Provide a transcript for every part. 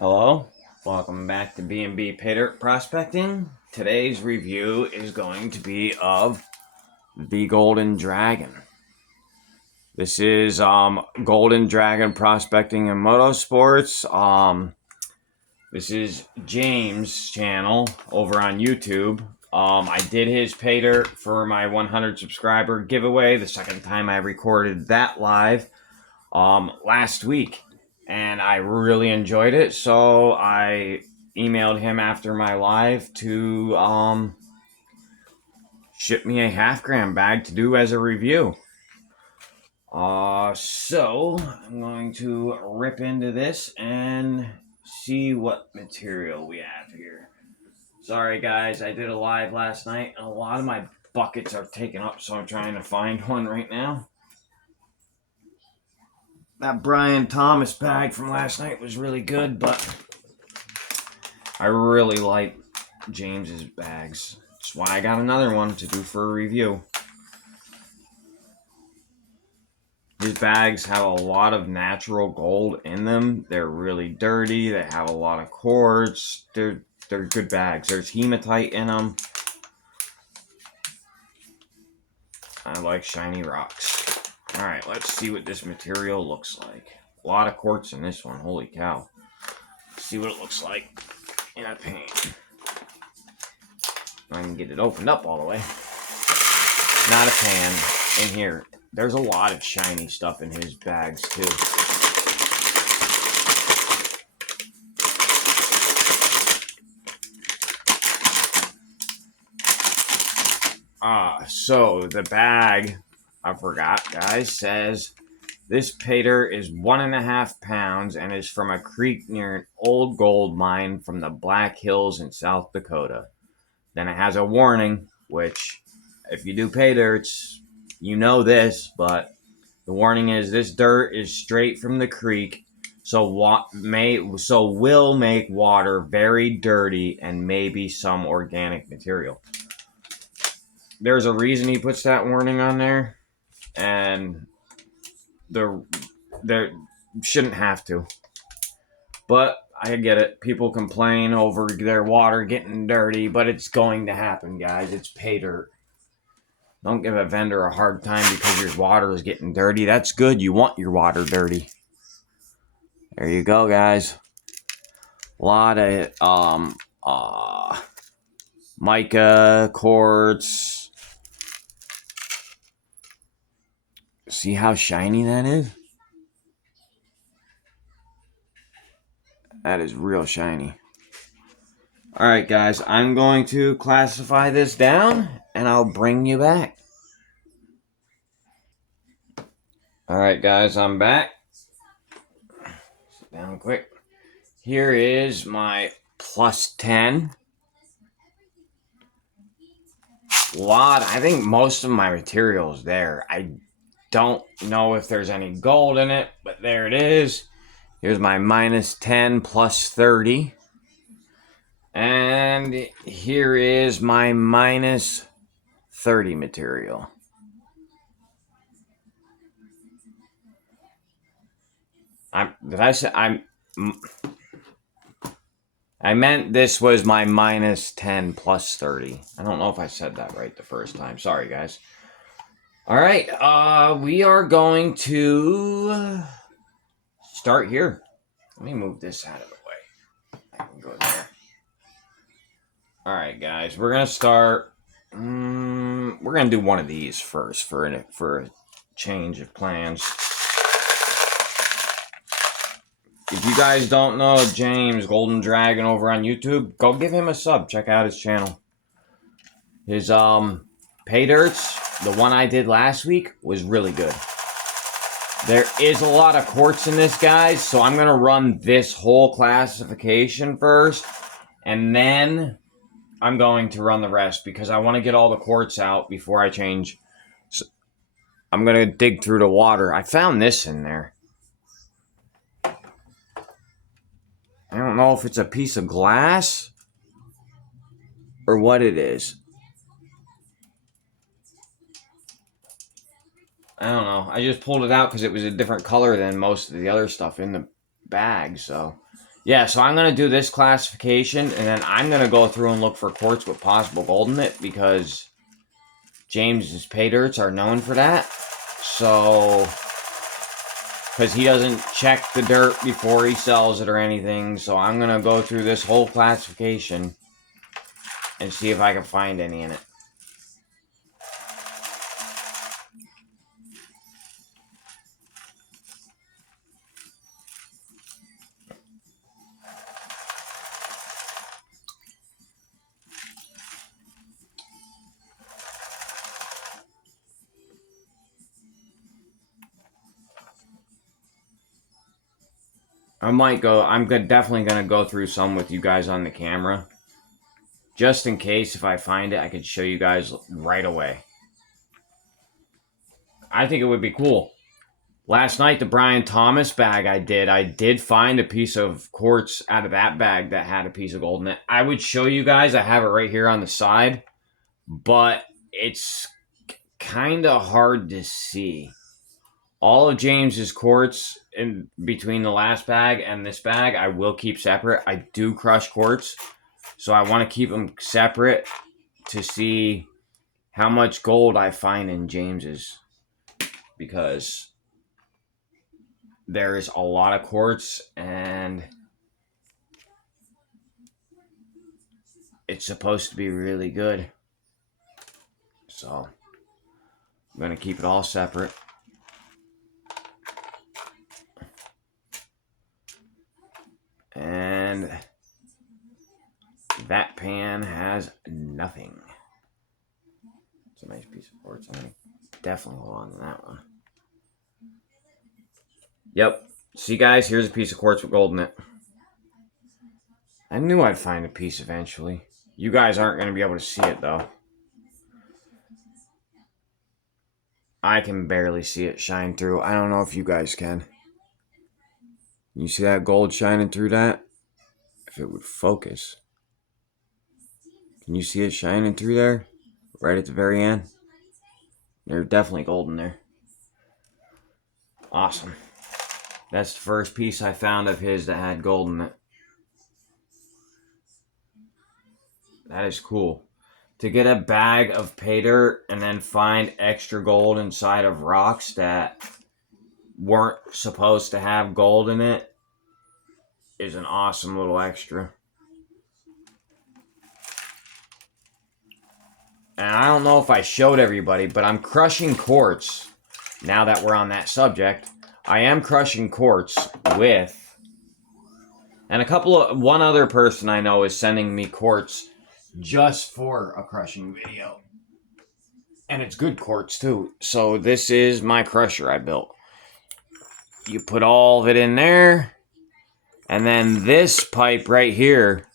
Hello, welcome back to B&BPaydirtProspecting. Today's review is going to be of the Golden Dragon. This is Golden Dragon Prospecting and Motorsports. This is James' channel over on YouTube. I did his pay dirt for my 100 subscriber giveaway, the second time I recorded that live last week. And I really enjoyed it, so I emailed him after my live to ship me a half-gram bag to do as a review. So I'm going to rip into this and see what material we have here. Sorry guys, I did a live last night and a lot of my buckets are taken up, so I'm trying to find one right now. That Brian Thomas bag from last night was really good, but I really like James's bags. That's why I got another one to do for a review. His bags have a lot of natural gold in them. They're really dirty. They have a lot of quartz. They're good bags. There's hematite in them. I like shiny rocks. Alright, let's see what this material looks like. A lot of quartz in this one. Holy cow. Let's see what it looks like in a pan. I can get it opened up all the way. Not a pan in here. There's a lot of shiny stuff in his bags too. So the bag, I forgot guys, says this pay dirt is 1.5 pounds and is from a creek near an old gold mine from the Black Hills in South Dakota. Then it has a warning, which if you do pay dirts, you know this, but the warning is this dirt is straight from the creek, so will make water very dirty and maybe some organic material. There's a reason he puts that warning on there, and there shouldn't have to. But I get it. People complain over their water getting dirty, but it's going to happen, guys. It's pay dirt. Don't give a vendor a hard time because your water is getting dirty. That's good. You want your water dirty. There you go, guys. A lot of mica, quartz. See how shiny that is? That is real shiny. Alright guys, I'm going to classify this down and I'll bring you back. Alright guys, I'm back. Sit down quick. Here is my plus 10. I think most of my material is there. I don't know if there's any gold in it, but there it is. Here's my minus 10 plus 30. And here is my minus 30 material. I meant this was my minus 10 plus 30. I don't know if I said that right the first time. Sorry, guys. All right, we are going to start here. Let me move this out of the way. I can go there. All right, guys, we're gonna start. We're gonna do one of these first for a change of plans. If you guys don't know James Golden Dragon over on YouTube, go give him a sub. Check out his channel. His pay dirts, the one I did last week, was really good. There is a lot of quartz in this, guys, so I'm gonna run this whole classification first, and then I'm going to run the rest because I want to get all the quartz out before I change. So I'm gonna dig through the water. I found this in there. I don't know if it's a piece of glass or what it is. I don't know. I just pulled it out because it was a different color than most of the other stuff in the bag. So, Yeah, so I'm going to do this classification, and then I'm going to go through and look for quartz with possible gold in it, because James's pay dirts are known for that. So, because he doesn't check the dirt before he sells it or anything. So I'm going to go through this whole classification and see if I can find any in it. I'm definitely going to go through some with you guys on the camera. Just in case, if I find it, I could show you guys right away. I think it would be cool. Last night, the Brian Thomas bag I did find a piece of quartz out of that bag that had a piece of gold in it. I would show you guys. I have it right here on the side, but it's kind of hard to see. All of James's quartz in between the last bag and this bag, I will keep separate. I do crush quartz, so I want to keep them separate to see how much gold I find in James's, because there is a lot of quartz and it's supposed to be really good. So I'm going to keep it all separate. And that pan has nothing. It's a nice piece of quartz. I'm going to definitely hold on to that one. Yep. See, guys, here's a piece of quartz with gold in it. I knew I'd find a piece eventually. You guys aren't going to be able to see it, though. I can barely see it shine through. I don't know if you guys can. You see that gold shining through that? If it would focus. Can you see it shining through there? Right at the very end? There's definitely gold in there. Awesome. That's the first piece I found of his that had gold in it. That is cool. To get a bag of pay dirt and then find extra gold inside of rocks that weren't supposed to have gold in it is an awesome little extra. And I don't know if I showed everybody, but I'm crushing quartz. Now that we're on that subject, I am crushing quartz with... And one other person I know is sending me quartz just for a crushing video. And it's good quartz too. So this is my crusher I built. You put all of it in there. And then this pipe right here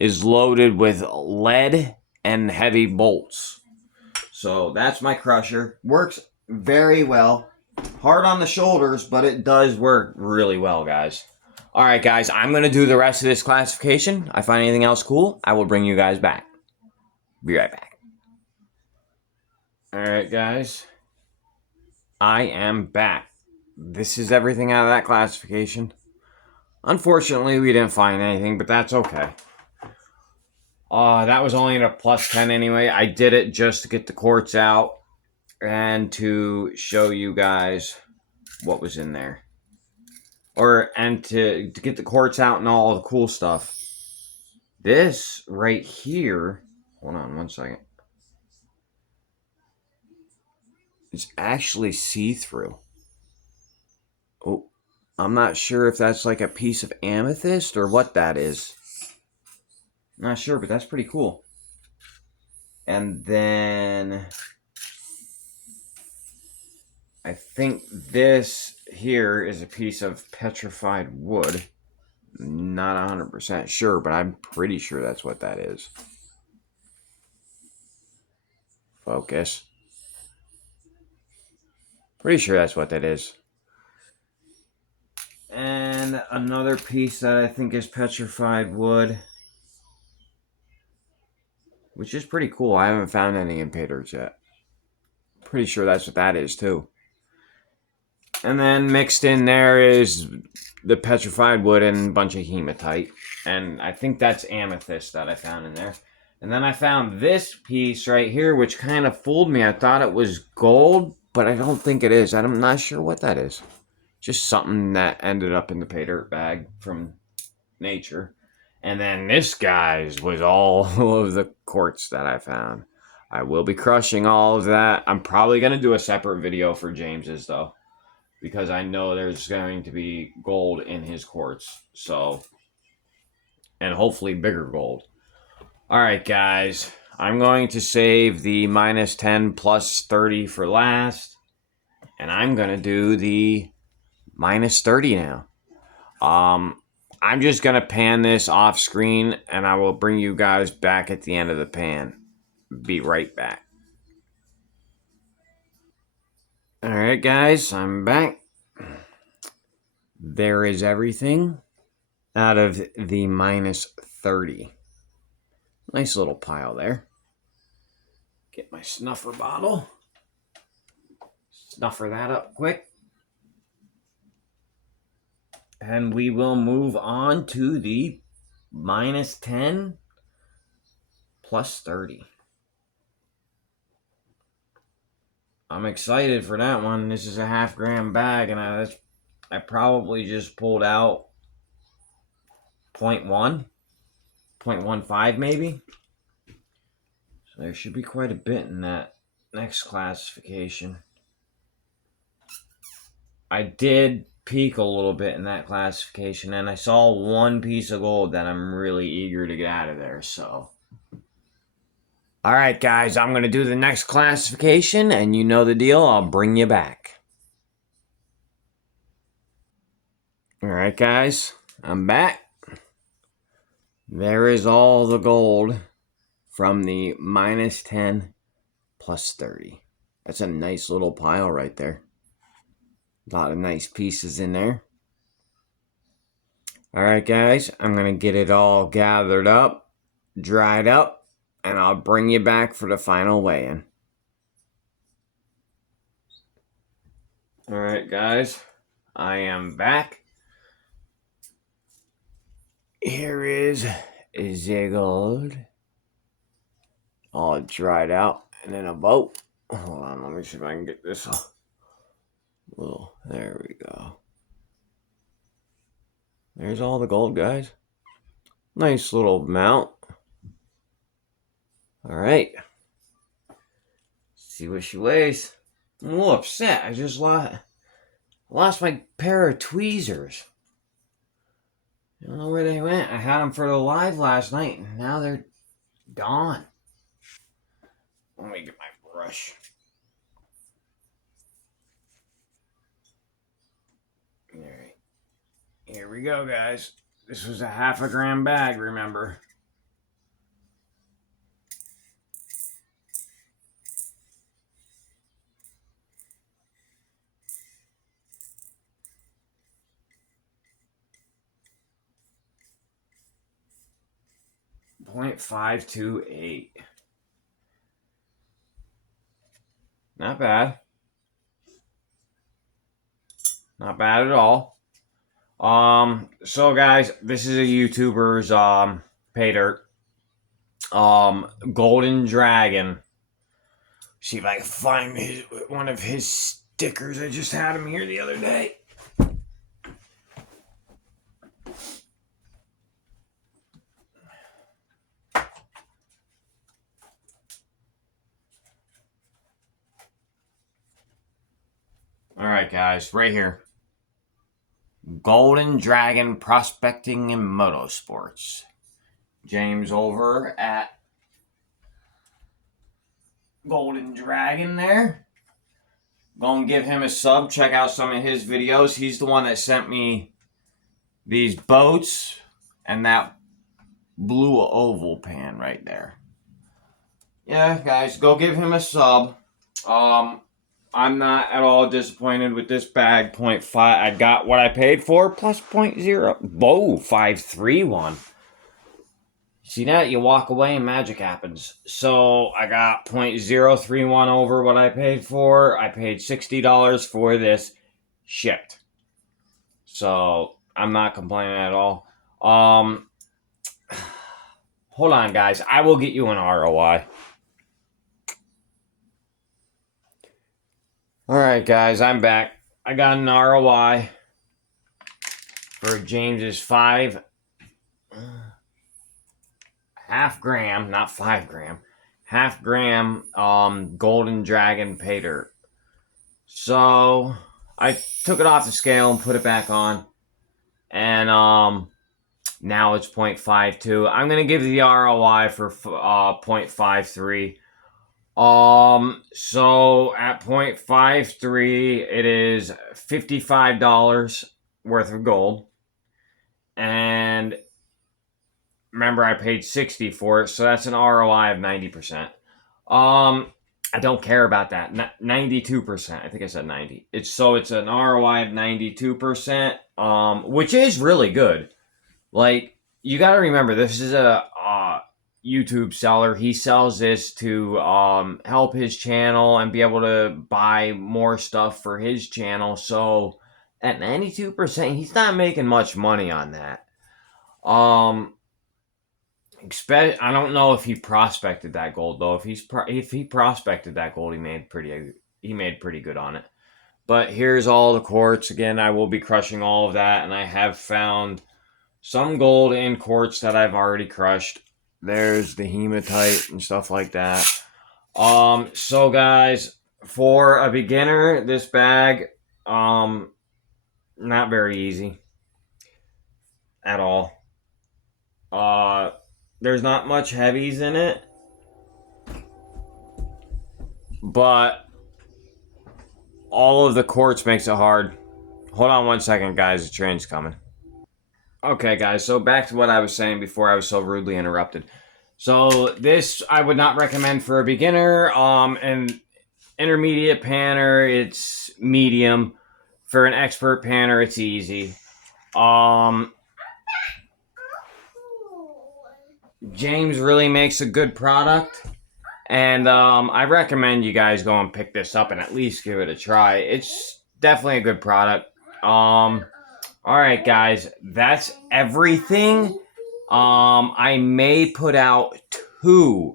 is loaded with lead and heavy bolts. So that's my crusher. Works very well. Hard on the shoulders, but it does work really well, guys. Alright, guys, I'm going to do the rest of this classification. If I find anything else cool, I will bring you guys back. Be right back. Alright, guys. I am back. This is everything out of that classification. Unfortunately, we didn't find anything, but that's okay. That was only at a plus 10 anyway. I did it just to get the quartz out and to show you guys what was in there. And to get the quartz out and all the cool stuff. This right here, hold on one second. It's actually see-through. Oh, I'm not sure if that's like a piece of amethyst or what that is. Not sure, but that's pretty cool. And then I think this here is a piece of petrified wood. Not 100% sure, but I'm pretty sure that's what that is. Focus. Pretty sure that's what that is. And another piece that I think is petrified wood, which is pretty cool. I haven't found any in pay dirt yet. Pretty sure that's what that is too. And then mixed in there is the petrified wood and a bunch of hematite. And I think that's amethyst that I found in there. And then I found this piece right here, which kind of fooled me. I thought it was gold, but I don't think it is. I'm not sure what that is. Just something that ended up in the pay dirt bag from nature. And then this, guys, was all of the quartz that I found. I will be crushing all of that. I'm probably going to do a separate video for James's, though, because I know there's going to be gold in his quartz. So, and hopefully bigger gold. All right, guys. I'm going to save the minus 10 plus 30 for last. And I'm going to do the minus 30 now. I'm just going to pan this off screen, and I will bring you guys back at the end of the pan. Be right back. All right, guys, I'm back. There is everything out of the minus 30. Nice little pile there. Get my snuffer bottle. Snuffer that up quick. And we will move on to the minus 10 plus 30. I'm excited for that one. This is a half-gram bag, and I probably just pulled out 0.1, 0.15 maybe. So there should be quite a bit in that next classification. I did peek a little bit in that classification, and I saw one piece of gold that I'm really eager to get out of there, so. All right, guys, I'm going to do the next classification, and you know the deal. I'll bring you back. All right, guys, I'm back. There is all the gold from the minus 10 plus 30. That's a nice little pile right there. A lot of nice pieces in there. All right, guys, I'm going to get it all gathered up, dried up, and I'll bring you back for the final weigh-in. All right, guys, I am back. Here is the gold, all dried out and in a boat. Hold on, let me see if I can get this. Well, there we go. There's all the gold, guys. Nice little amount. All right. See what she weighs. I'm a little upset. I just lost my pair of tweezers. I don't know where they went. I had them for the live last night, and now they're gone. Let me get my brush. All right. Here we go, guys. This was a half-gram bag, remember. .528. Not bad. Not bad at all. So guys, this is a YouTuber's pay dirt. Golden Dragon. See if I can find one of his stickers. I just had him here the other day. All right, guys, right here. Golden Dragon Prospecting and Motorsports. James over at Golden Dragon there. Gonna give him a sub. Check out some of his videos. He's the one that sent me these boats and that blue oval pan right there. Yeah, guys, go give him a sub. I'm not at all disappointed with this bag. 0.5. I got what I paid for plus 0.0. Whoa, 531. See that? You walk away and magic happens. So I got 0.031 over what I paid for. I paid $60 for this shipped. So I'm not complaining at all. Hold on, guys. I will get you an ROI. All right, guys. I'm back. I got an ROI for James's 5 half gram, not 5 gram, half gram golden dragon pay dirt. So I took it off the scale and put it back on, and now it's 0.52. I'm gonna give the ROI for 0.53. So at 0.53, it is $55 worth of gold, and remember I paid 60 for it, so that's an ROI of 90%. I don't care about that. 92%. I think I said 90. It's an ROI of 92%, which is really good. Like, you got to remember, this is a YouTube seller. He sells this to help his channel and be able to buy more stuff for his channel. So at 92%, he's not making much money on that. I don't know if he prospected that gold though. If he prospected that gold, he made pretty good on it. But here's all the quartz again. I will be crushing all of that, and I have found some gold in quartz that I've already crushed. There's the hematite and stuff like that. So guys, for a beginner, this bag, not very easy at all. There's not much heavies in it, but all of the quartz makes it hard. Hold on one second, guys. The train's coming. Okay, guys, so back to what I was saying before I was so rudely interrupted. So this I would not recommend for a beginner. An intermediate panner, it's medium. For an expert panner, it's easy. James really makes a good product, and I recommend you guys go and pick this up and at least give it a try. It's definitely a good product. All right, guys, that's everything. I may put out 2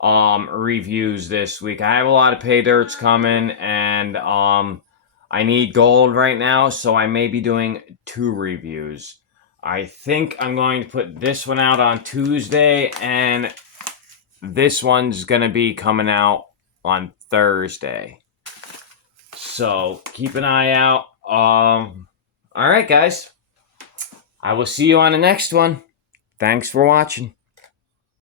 reviews this week. I have a lot of pay dirts coming, and I need gold right now, so I may be doing 2 reviews. I think I'm going to put this one out on Tuesday, and this one's going to be coming out on Thursday. So keep an eye out. All right, guys. I will see you on the next one. Thanks for watching.